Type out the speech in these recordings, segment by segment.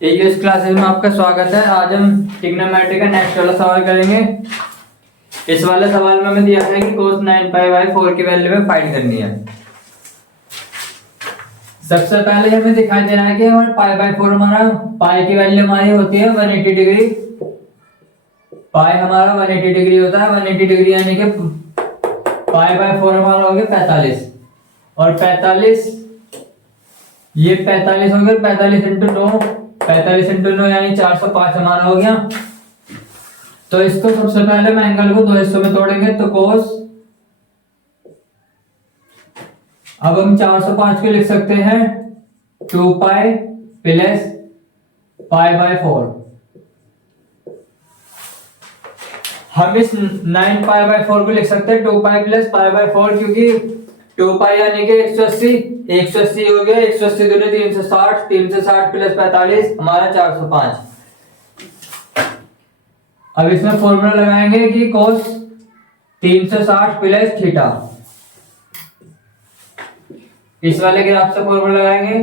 इस क्लासेस में आपका स्वागत है। आज हम ट्रिग्नोमेट्री का नेक्स्ट वाला सवाल करेंगे। इस वाले सवाल में हमें दिया है कि cos 9π/4 की वैल्यू में फाइंड करनी है। सबसे पहले हमें दिखाई दे रहा है कि हमारा π/4 हमारा पाई की वैल्यू हमारी होती है 180 डिग्री। पाई हमारा 180 डिग्री होता है। 180 डिग्री यानी कि π/4 हमारा हो गया 45 और 45 ये 45 हो गया। 45 इंटू 9 45 इंटू 9 यानी 405 हमारा हो गया। तो इसको सबसे पहले हम एंगल को दो हिस्सों में तोड़ेंगे तो कोस, अब हम 405 को लिख सकते हैं 2π प्लस π/4। हम इस 9π/4 को लिख सकते हैं 2π प्लस π/4 क्योंकि 2π यानी कि 180 180 हो गया। 180 दूनी 360 360 प्लस 45 हमारा 405। अब इसमें फॉर्मूला लगाएंगे कि cos 360 प्लस थीटा। इस वाले ग्राफ से फॉर्मूला लगाएंगे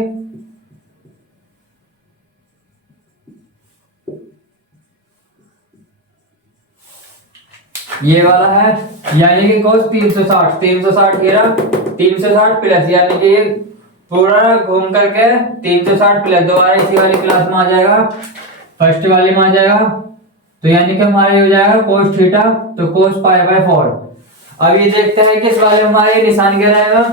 ये वाला है यानी कि cos 360 360 घेरा 360 प्लस यानी कि ये पूरा घूम करके 360 प्लस दोबारा इसी वाली क्लास में आ जाएगा, फर्स्ट वाले में आ जाएगा। तो यानी कि हमारे हो जाएगा cos थीटा तो cos π/4। अब ये देखते हैं कि इस वाले हमारे निशान क्या रहेगा।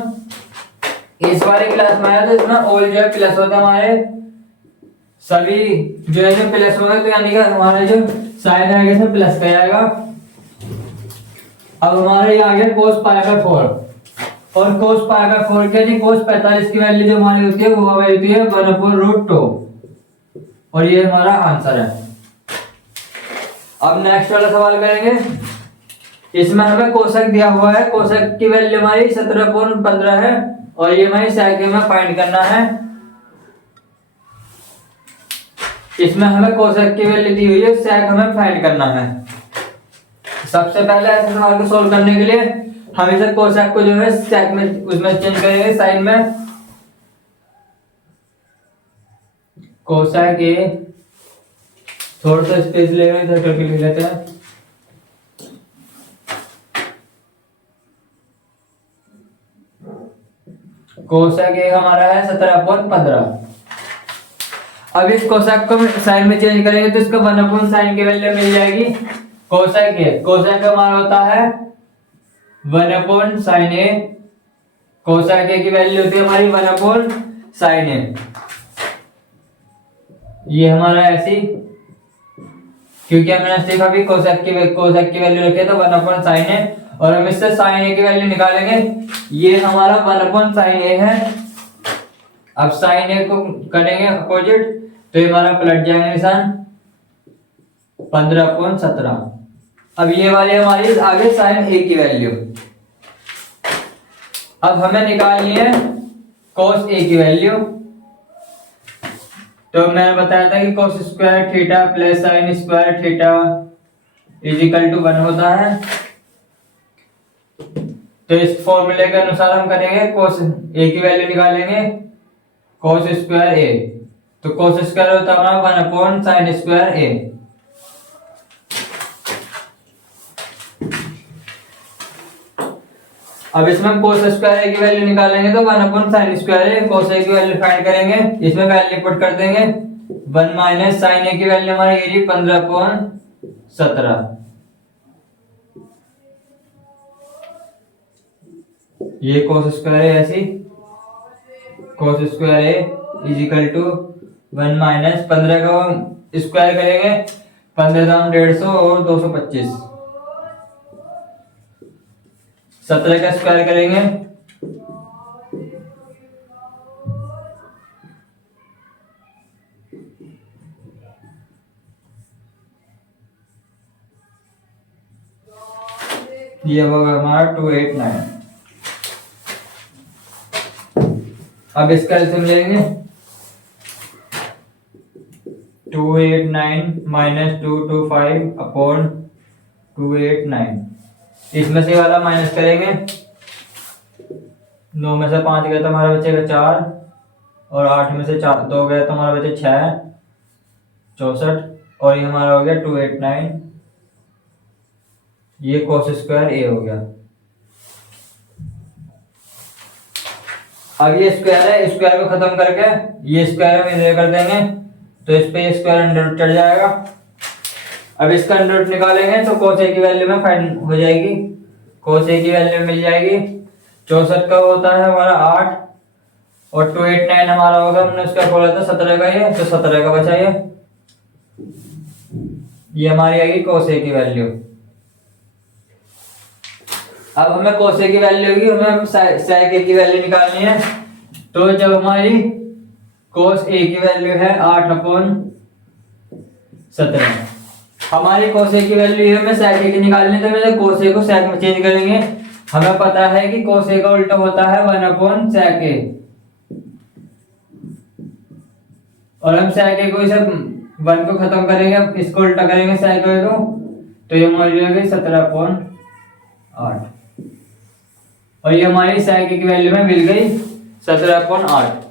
इस वाले क्लास में आया तो इसमें ऑल जो है प्लस होता है, हमारे सभी जो है जो प्लस होगा तो यानी कि हमारा जो साइन आएगा इसमें प्लस का आएगा। अब हमारे ये आ गया cos π/4 और cos π/4 के नहीं cos 45 की वैल्यू जो हमारी होती है वो हमारी होती है 1/√2 और ये हमारा आंसर है। अब नेक्स्ट वाला सवाल करेंगे। इसमें हमें कोसेक दिया हुआ है। कोसेक की वैल्यू हमारी 17/15 है और ये हमारी सेक में फाइंड करना है। इसमें हमें कोसेक की वैल्यू दी हुई है, सेक हमें फाइंड करना है। सबसे पहले ऐसे सवाल को सोल्व करने के लिए हम इसे कोसेक को जो है सेक में उसमें चेंज करेंगे साइन में। कोसेक ए थोड़ा सा स्पेस लेगा इधर करके लिख लेते हैं। कोसेक ए हमारा है 17/15। अब इस कोसेक को साइन में चेंज करेंगे तो इसको 1/sin की वैल्यू मिल जाएगी। कोसेक हमारा होता है 1/sin ए। कोसेक ए की वैल्यू होती है हमारी 1/sin ए। ये हमारा ऐसी क्योंकि हमने सीखा भी कोसेक की वैल्यू रखे तो 1/sin ए और हम इससे sin ए की वैल्यू निकालेंगे। ये हमारा 1/sin ए है। अब sin ए को करेंगे अपोजिट तो ये हमारा पलट जाएगा निशान 15/17। अब ये वाली हमारी आगे sin ए की वैल्यू। अब हमें निकालनी है cos ए की वैल्यू। तो मैंने बताया था कि cos square theta plus sin square theta is equal to 1 होता है। तो इस फॉर्मूले के अनुसार हम करेंगे cos ए की वैल्यू निकालेंगे cos स्क्वायर ए। तो cos स्क्वायर होता है हमारा 1/sin स्क्वायर ए। अब इसमें हम cos स्क्वायर ए की वैल्यू निकालेंगे तो 1/sin स्क्वायर ए। cos ए की वैल्यू फाइंड करेंगे, इसमें वैल्यू पुट कर देंगे 1 - sin ए की वैल्यू हमारी ये रही 15/17। ये cos स्क्वायर ए ऐसी cos square A is equal to 1 - 15 का स्क्वायर करेंगे 15 और 225। 17 का स्क्वायर करेंगे ये होगा हमारा 289। अब इसका एलसीएम लेंगे 289 - 225/289। इसमें से वाला माइनस करेंगे 9 में से 5 गया तो हमारा बचेगा 4 और 8 में से 4 2 गया तो हमारा बचे 6 64, और ये हमारा हो गया 289, ये कोस स्क्वायर ए हो गया। अब ये स्क्वायर है, स्क्वायर को खत्म करके ये स्क्वायर में इधर कर देंगे, तो इस पे स्क्वायर अंडर रूट चढ़ जाएगा। अब इसका अंडर रूट निकालेंगे तो कोस ए की वैल्यू में फाइंड हो जाएगी, कोस ए की वैल्यू मिल जाएगी। 64 का होता है हमारा 8, और 289 हमारा होगा, हमने उसका बोला था 17 का, ये तो 17 का बचा ये हमारी आएगी कोस ए की वैल्यू। अब हमें कोस ए की वैल्यू होगी, हमें सेक ए की वैल्यू निकालनी है। तो जब हमारी कोस ए की वैल्यू है 8/17, हमारी कोस ए की वैल्यू है, हमें सेक ए की निकालनी है, तो हमें कोस ए को सेक में चेंज करेंगे। हमें पता है कि कोस ए का उल्टा होता है 1/sec ए, और हम sec ए को इसे 1 को खत्म करेंगे, इसको उल्टा करेंगे sec ए को, तो ये हमारी हो गई 17.8, और ये हमारी sec ए की वैल्यू में मिल गई 17.8।